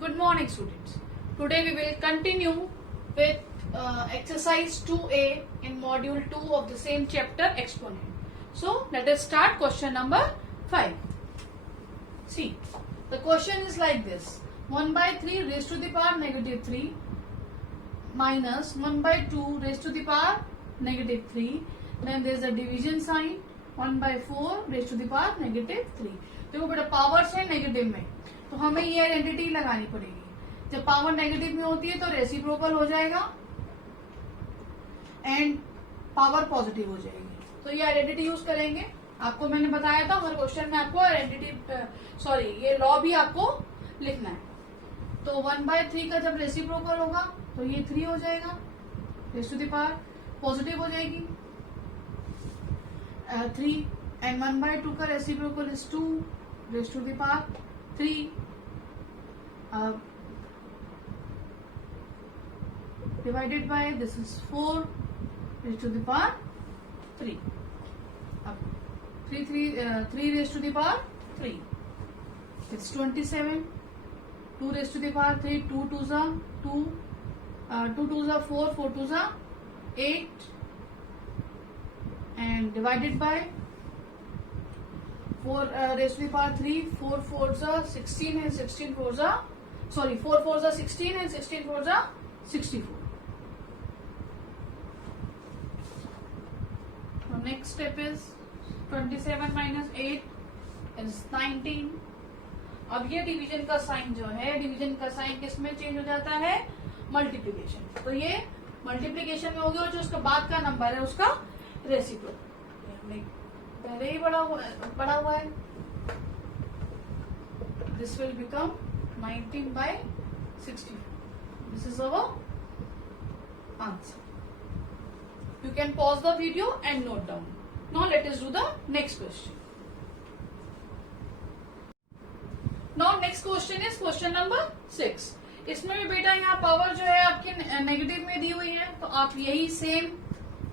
Good morning, students. Today we will continue with exercise 2A in module 2 of the same chapter, exponent. So let us start question number 5. See, the question is like this: 1 by 3 raised to the power negative 3 minus 1 by 2 raised to the power negative 3. Then there is a division sign, 1 by 4 raised to the power negative 3. देखो बेटा powers है negative में, तो हमें ये identity लगानी पड़ेगी। जब पावर नेगेटिव में होती है तो रेसिप्रोकल हो जाएगा एंड पावर पॉजिटिव हो जाएगी। तो ये आइडेंटिटी यूज करेंगे। आपको मैंने बताया था हर क्वेश्चन में आपको आइडेंटिटी ये लॉ भी आपको लिखना है। तो 1/3 का जब रेसिप्रोकल होगा तो ये 3 हो जाएगा, raise to the power positive हो जाएगी 3, एंड 1/2 का reciprocal is 2 raise to the power 3 divided by this is 4 raised to the power 3. अब 3 raised to the power 3. It's 27. 2 raised to the power 3. 2 2s are 2. 2 2s are 4. 4 2s are 8. And divided by 4 raised to the power 3. 4 4s are 16 and 16 4s are 4 4s are 16 and 16 4s are 64. So next step is 27 minus 8 is 19. अब ये division का sign जो है, division का sign किस में change हो जाता है? मल्टीप्लिकेशन। तो ये मल्टीप्लिकेशन में होगी और जो उसका बाद का नंबर है उसका रेसिप्रोकल पहले ही बड़ा हुआ है। This will become 19/64. This is our answer. You can pause the video and note down. Now let us do the next question. Now next question is question number 6. इसमें भी बेटा यहाँ पावर जो है आपकी नेगेटिव में दी हुई है, तो आप यही सेम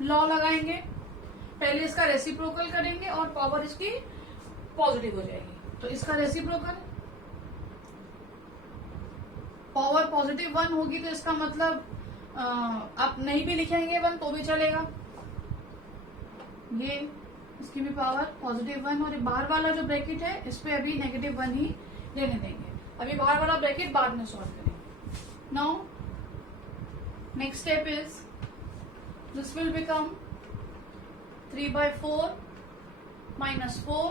लॉ लगाएंगे। पहले इसका रेसिप्रोकल करेंगे और पावर इसकी पॉजिटिव हो जाएगी। तो इसका रेसिप्रोकल पावर पॉजिटिव 1 होगी, तो इसका मतलब आप नहीं भी लिखेंगे 1 तो भी चलेगा। ये इसकी भी पावर पॉजिटिव 1 और बाहर वाला जो ब्रैकेट है इस पे अभी नेगेटिव 1 ही लेने देंगे। अभी बाहर वाला ब्रैकेट बाद में सॉल्व करेंगे। Now next step is this will become 3/4 minus 4.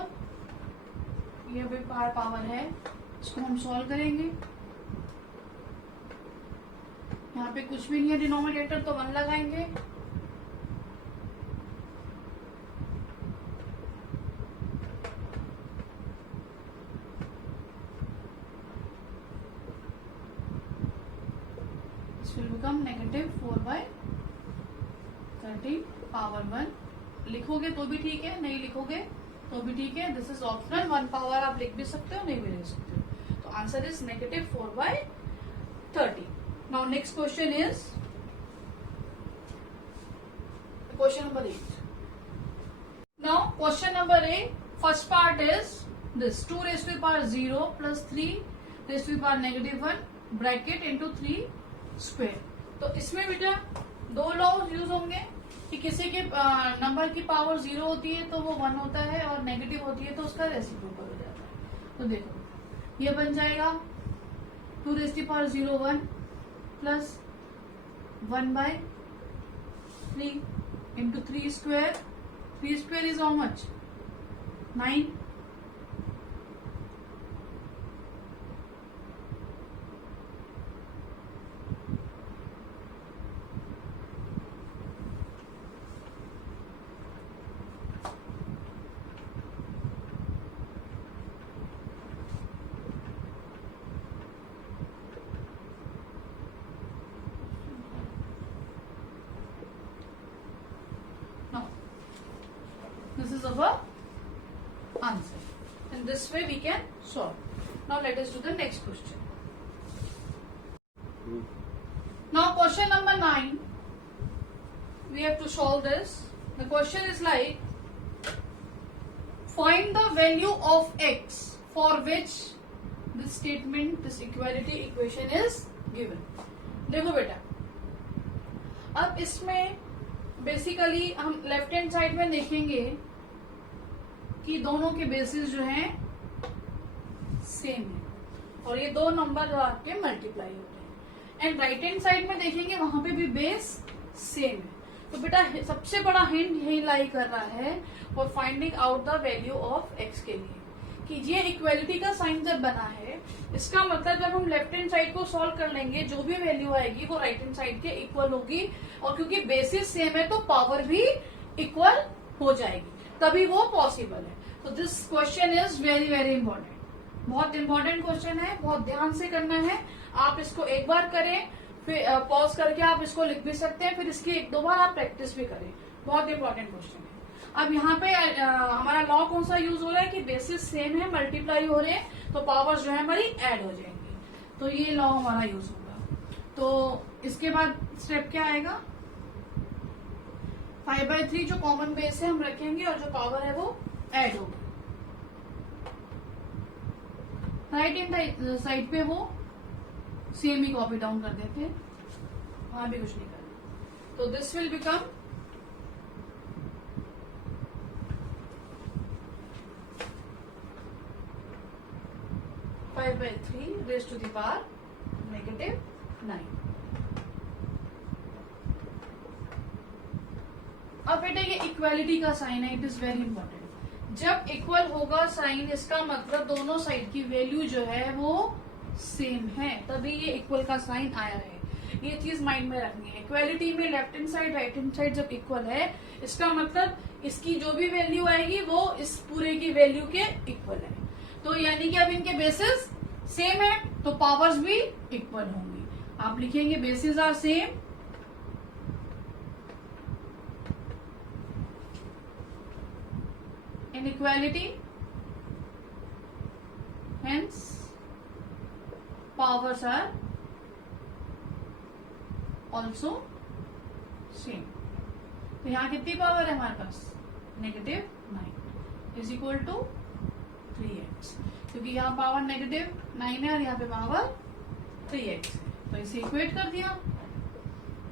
ये भी पावर है, इसको हम सॉल्व करेंगे। यहाँ पे कुछ भी नहीं है डिनोमिनेटर, तो 1 लगाएंगे। This will become -4/13 power 1। लिखोगे तो भी ठीक है, नहीं लिखोगे तो भी ठीक है। This is optional. 1 पावर आप लिख भी सकते हो, नहीं भी लिख सकते हो। तो answer is -4/13. Now next question is question number 8. Now question number 8, first part is this: 2 raised to the power 0 plus 3 raised to the power -1 bracket into 3 square. तो इसमें बेटा 2 लॉज यूज होंगे कि किसी के नंबर की पावर 0 होती है तो वो 1 होता है और नेगेटिव होती है तो उसका रेसिप्रोकल हो जाता है। तो देखो ये बन जाएगा 2 raised to the power 0 1 plus 1/3 into 3 square. 3 square is how much? 9. This is our answer. In this way we can solve. Now let us do the next question. Now question number 9. We have to solve this. The question is like, find the value of x for which this statement, this equality equation is given. देखो बेटा, अब इसमें basically हम left hand side में देखेंगे कि दोनों के बेसिस जो हैं सेम है और ये दो नंबर आपके मल्टीप्लाई हो रहे हैं. एंड राइट हैंड साइड में देखेंगे वहां पे भी बेस सेम है. तो बेटा सबसे बड़ा हिंट यही लाई कर रहा है for finding out the value of x के लिए कि ये इक्वालिटी का साइन जब बना है, इसका मतलब जब हम लेफ्ट हैंड साइड को सॉल्व कर लेंगे जो भी वैल्यू आएगी वो राइट हैंड साइड के इक्वल होगी. और क्योंकि बेसिस सेम है तो पावर भी इक्वल हो जाएगी, तभी वो पॉसिबल है. तो this question is very very important. बहुत इंपॉर्टेंट क्वेश्चन है, बहुत ध्यान से करना है. आप इसको एक बार करें, फिर पॉज करके आप इसको लिख भी सकते हैं, फिर इसकी एक दो बार आप प्रैक्टिस भी करें. बहुत इंपॉर्टेंट क्वेश्चन है. अब यहाँ पे हमारा लॉ कौन सा यूज हो रहा है कि बेसिस सेम है, मल्टीप्लाई हो रहे हैं, तो पावर्स जो है हमारी ऐड हो जाएंगी. तो ये लॉ हमारा यूज होगा. तो इसके बाद स्टेप क्या आएगा, 5/3 जो कॉमन बेस है हम रखेंगे और जो पावर है वो ऐड होगी. राइट हैंड साइड पे वो सेम ही कॉपी डाउन कर देते हैं, वहां भी कुछ नहीं करना. तो this will become 5/3 raised to the power -9. अब बेटा ये इक्वालिटी का साइन है, इट इज वेरी इंपॉर्टेंट. जब इक्वल होगा साइन, इसका मतलब दोनों साइड की वैल्यू जो है वो सेम है, तभी ये इक्वल का साइन आया है. ये चीज माइंड में रखनी है. इक्वालिटी में left hand side right hand side जब इक्वल है, इसका मतलब इसकी जो भी वैल्यू आएगी वो इस पूरे की वैल्यू के इक्वल है. तो यानी कि अब इनके बेसिस सेम है तो पावर्स भी इक्वल होंगी. आप लिखेंगे basis are same, inequality, hence powers are also same. तो यहां कितनी पावर है हमारे पास, -9 इज इक्वल टू 3x, क्योंकि यहाँ पावर -9 है और यहाँ पे पावर 3x है. तो इसे इक्वेट कर दिया,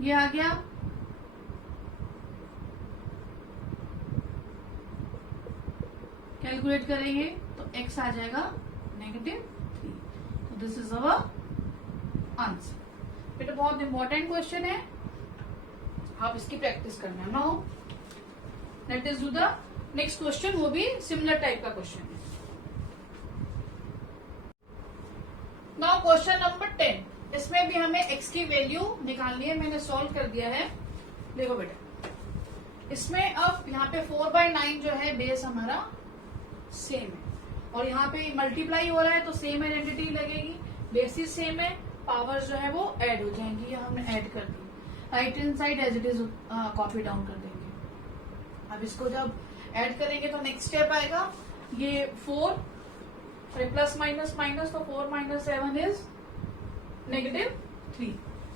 ये आ गया. कैलकुलेट करेंगे तो x आ जाएगा -3. तो दिस इज अवर आंसर. बेटा बहुत इंपॉर्टेंट क्वेश्चन है, आप इसकी प्रैक्टिस करना. Now let us do the next question, वो भी सिमिलर टाइप का क्वेश्चन है. Now question number 10. इसमें भी हमें x की वैल्यू निकालनी है. मैंने सॉल्व कर दिया है. देखो बेटा, इसमें अब यहाँ पे 4/9 जो है बेस हमारा सेम है और यहाँ पे मल्टीप्लाई हो रहा है तो सेम आइडेंटिटी लगेगी. बेसिस सेम है, पावर्स जो है वो ऐड हो जाएंगी. ये हमने ऐड कर दी. Right hand side as it is copy down कर देंगे. अब इसको जब ऐड करेंगे तो नेक्स्ट स्टेप आएगा, ये 4 प्लस माइनस माइनस, तो 4 - 7 इज -3.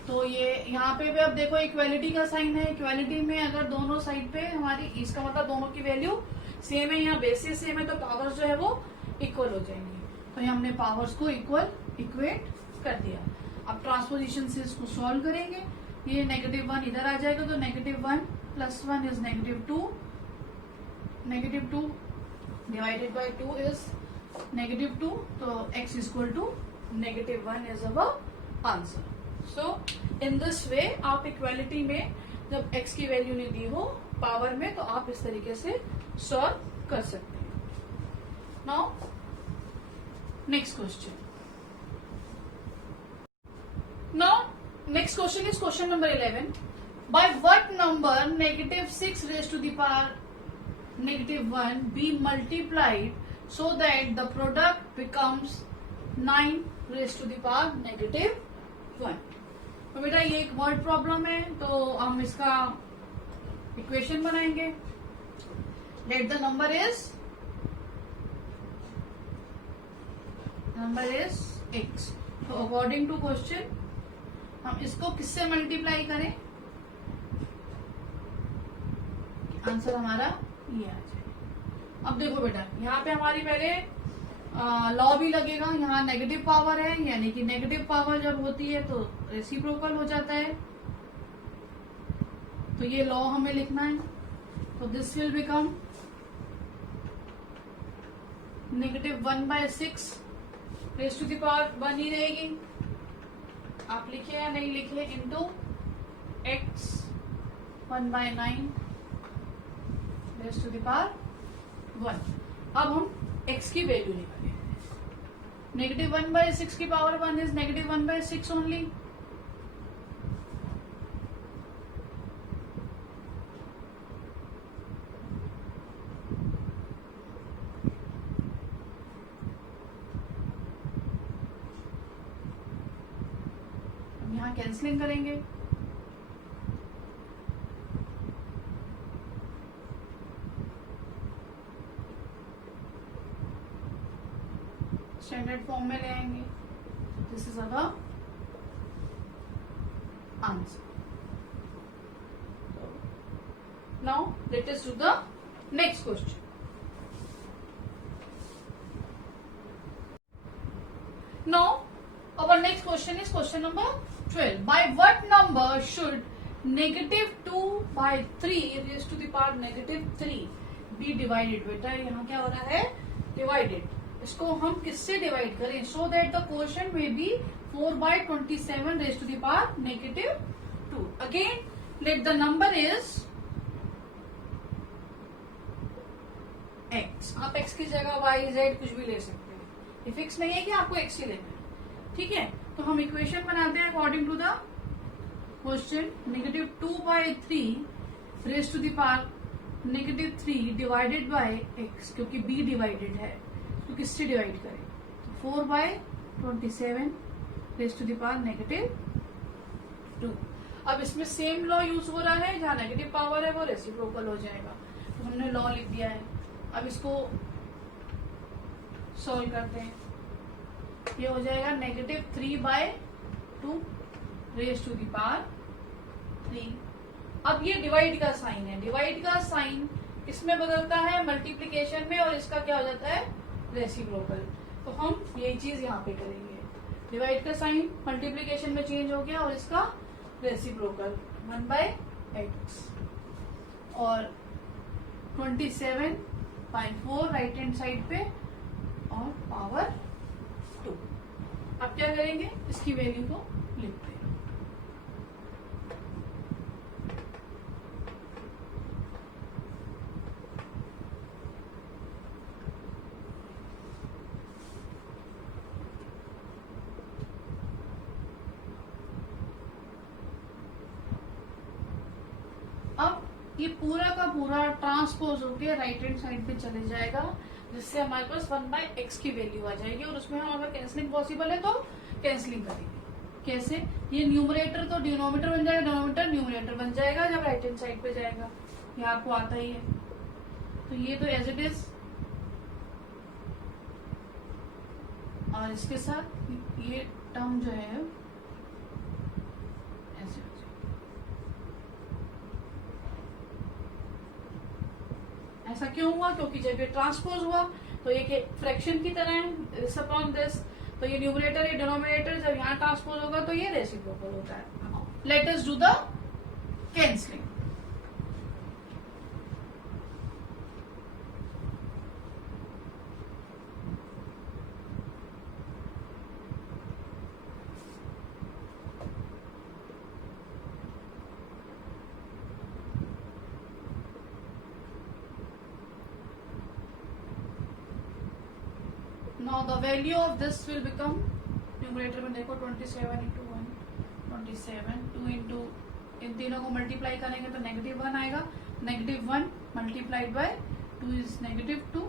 तो ये यहाँ पे भी अब देखो इक्वालिटी का साइन है. इक्वालिटी में अगर दोनों साइड पे हमारी, इसका मतलब दोनों की वैल्यू सेम है, यहाँ बेसिस सेम है, तो पावर्स जो है वो इक्वल हो जाएंगी. तो यहाँ हमने पावर्स को इक्वेट कर दिया. अब ट्रांसपोजिशन से इसको सॉल्व करेंगे. ये -1 इधर आ जाएगा, तो -1 + 1 इज -2. -2 divided by 2 is -2. तो x equal to -1 is our answer. So in this way आप इक्वालिटी में जब x की वैल्यू नहीं दी हो पावर में, तो आप इस तरीके से सॉल्व कर सकते हैं. Now next question. Now next question is question number 11. By what number -6 raised to the power -1 be multiplied so that the product becomes 9 raised to the power -1. तो बेटा ये एक वर्ड प्रॉब्लम है, तो हम इसका इक्वेशन बनाएंगे. Let the number is x. तो अकॉर्डिंग टू क्वेश्चन हम इसको किससे मल्टीप्लाई करें, आंसर हमारा ये आ जाए. अब देखो बेटा, यहाँ पे हमारी पहले लॉ भी लगेगा, यहाँ नेगेटिव पावर है, यानी कि नेगेटिव पावर जब होती है तो रेसिप्रोकल हो जाता है, तो ये लॉ हमें लिखना है। तो this will become -1/6 raise to the power 1 ही रहेगी, आप लिखे या नहीं लिखे, into x 1/9 raise to the power 1। अब हम x की वैल्यू निकालेंगे। -1/6 की पावर 1 इज -1/6 ओनली। यहाँ कैंसलिंग करेंगे, स्टैंडर्ड फॉर्म में ले आएंगे। This is our answer. Now let us do the next question. Now our next question is question number 12. By what number should -2/3 raised to the power -3 be divided? बेटा यहाँ क्या हो रहा है, डिवाइडेड। इसको हम किससे डिवाइड करें, so that the quotient may be 4/27 raised to the power -2. Again, let the number is x. आप x की जगह y, z कुछ भी ले सकते हैं, ये फिक्स नहीं है कि आपको x ही लेना है, ठीक है। तो हम इक्वेशन बनाते हैं according to the question. -2/3 raise to the power -3 divided by x, क्योंकि b डिवाइडेड है तो किससे डिवाइड करें, तो 4/27 रेज टू द पावर -2। अब इसमें सेम लॉ यूज हो रहा है, जहां नेगेटिव पावर है वो रेसिप्रोकल हो जाएगा, तो हमने लॉ लिख दिया है। अब इसको सॉल्व करते हैं, ये हो जाएगा -3/2 रेज टू द पावर 3। अब ये डिवाइड का साइन है, डिवाइड का साइन इसमें बदलता है मल्टीप्लीकेशन में, और इसका क्या हो जाता है, रेसिप्रोकल। तो हम यही चीज यहाँ पे करेंगे, डिवाइड का साइन मल्टीप्लीकेशन में चेंज हो गया और इसका रेसिप्रोकल 1/x, और 27/4 राइट हैंड साइड पे और पावर 2। अब क्या करेंगे, इसकी वैल्यू को लिखते हैं। अब ये पूरा का पूरा ट्रांसपोज होके राइट हैंड साइड पे चले जाएगा, जिससे हमारे पास 1/x की वैल्यू आ जाएगी, और उसमें हम अगर कैंसलिंग पॉसिबल है तो कैंसलिंग करेंगे। कैसे, ये न्यूमरेटर तो डिनोमिनेटर बन जाएगा, डिनोमिनेटर न्यूमरेटर बन जाएगा जब राइट हैंड साइड पे जाएगा, ये आपको आता ही है। तो ये तो एज इट इज, और इसके साथ ये टर्म जो है ऐसे हो जाएगा। ऐसा क्यों हुआ, क्योंकि जब ये ट्रांसपोज हुआ तो ये फ्रैक्शन की तरह है, दिस अपॉन दिस, तो ये न्यूमरेटर, ये डिनोमिनेटर जब यहाँ ट्रांसपोज होगा तो ये रेसिप्रोकल होता है। Late us do the cancelling. Now the value of this will become, numerator में देखो 27 into 1 27, 2 into, इन तीनों को मल्टीप्लाई करेंगे तो -1 आएगा, -1 मल्टीप्लाइड बाय 2 इज -2।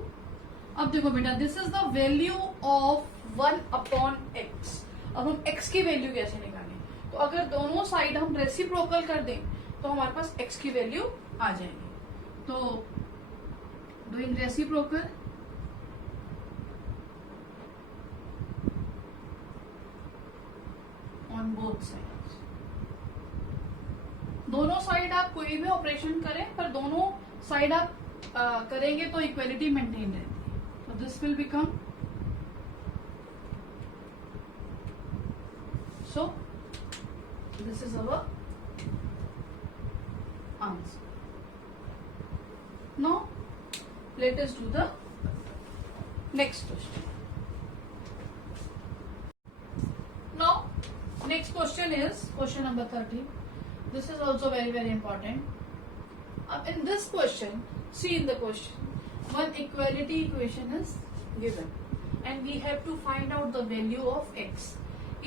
अब देखो बेटा, this is the value of 1/x। अब हम x की वैल्यू कैसे निकालें, तो अगर दोनों साइड हम रेसिप्रोकल कर दें तो हमारे पास x की वैल्यू आ जाएगी। तो doing reciprocal, on both sides, दोनों साइड आप कोई भी ऑपरेशन करें, पर दोनों साइड आप करेंगे तो इक्वलिटी मेंटेन रहती है। तो this will become So this is our answer. Now let us do the next question. Now next question is question number 13. This is also very important. In this question, see in the question, one equality equation is given and we have to find out the value of x.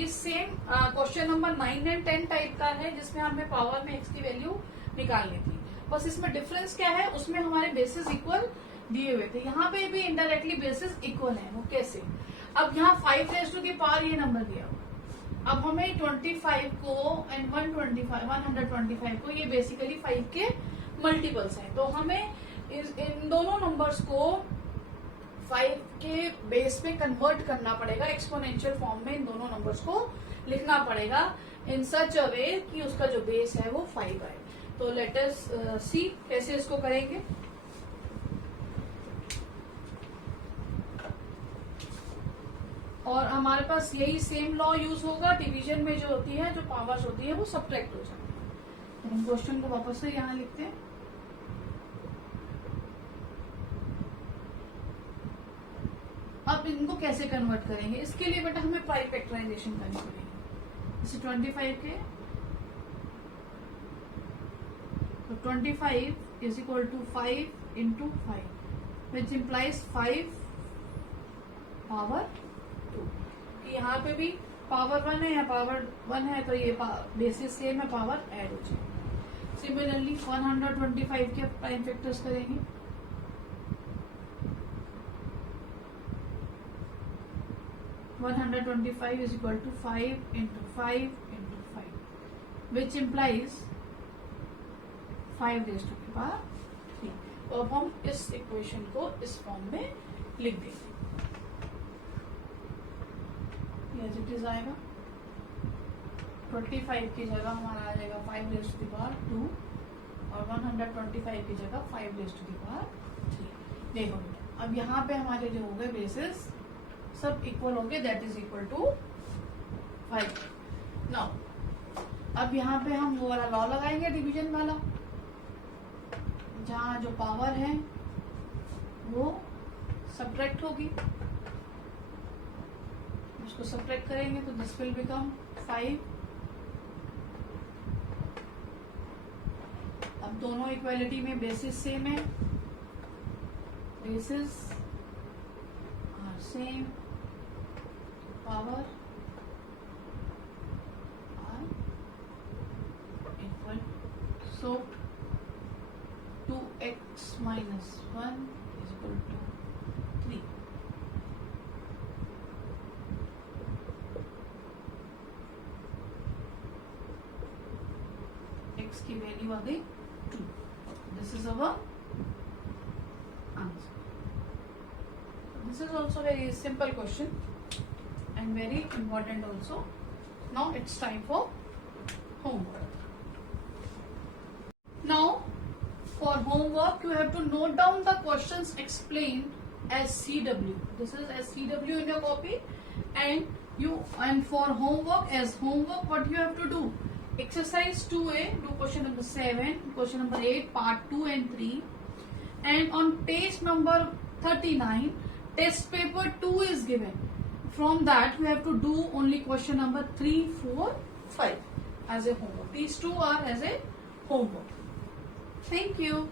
इस same question number 9 and 10 type का है जिसमें हमें power में x की value निकालनी थी. बस इसमें डिफरेंस क्या है, उसमें हमारे बेसिस इक्वल दिए हुए थे. यहाँ पे भी इनडायरेक्टली बेसिस इक्वल है. वो कैसे? अब यहाँ 5 रेज़ टू दी पावर ये नंबर दिया हुआ. अब हमें 25 को एंड 125 को, ये बेसिकली 5 के मल्टीपल्स हैं. तो हमें इन दोनों नंबर्स को 5 के बेस पे कन्वर्ट करना पड़ेगा. एक्सपोनेंशियल फॉर्म में इन दोनों नंबर्स को लिखना पड़ेगा इन सच अ वे कि उसका जो बेस है वो 5 आए. तो लेट अस सी कैसे इसको करेंगे. और हमारे पास यही सेम लॉ यूज होगा. डिवीजन में जो होती है, जो पावर्स होती है, वो सब्ट्रैक्ट हो जाती है. तो हम क्वेश्चन को वापस से यहाँ लिखते हैं. अब इनको कैसे कन्वर्ट करेंगे, इसके लिए बेटा हमें प्राइम फैक्टराइजेशन करनी पड़ेगी. जैसे 25 के, तो 25 is equal to 5 into 5 which implies 5 power 2. यहाँ पे भी पावर 1 है या पावर 1 है, तो ये बेसिस सेम है, पावर ऐड हो जाए. सिमिलरली 125 के प्राइम फैक्टर्स करेंगे. 125 is equal to 5 into 5 into 5 which implies 5 raised to the power 3. तो अब हम इस इक्वेशन को इस फॉर्म में लिख देंगे. एज इट इज आएगा 25 की जगह हमारा आ जाएगा 5 raised to the power 2 और 125 की जगह 5 raised to the power 3. देखो अब यहाँ पे हमारे जो हो गए बेसिस सब इक्वल होंगे, that is equal to 5. Now अब यहाँ पे हम वो वाला लॉ लगाएंगे डिवीजन वाला, जहाँ जो पावर है वो सब्ट्रैक्ट होगी. उसको सब्ट्रैक्ट करेंगे तो दिस विल बिकम 5. अब दोनों इक्वालिटी में बेसिस सेम है, basis are same, power are equal. So 2x minus 1 is equal to 3. x की वैल्यू आ गई 2. This is our answer. This is also very simple question and very important also. Now it's time for homework. Now for homework you have to note down the questions explained as CW. This is as CW in your copy, and for homework, as homework what you have to do, exercise 2A, do question number 7, question number 8, part 2 and 3, and on page number 39 test paper 2 is given. From that we have to do only question number 3, 4, 5 as a homework. These two are as a homework. Thank you.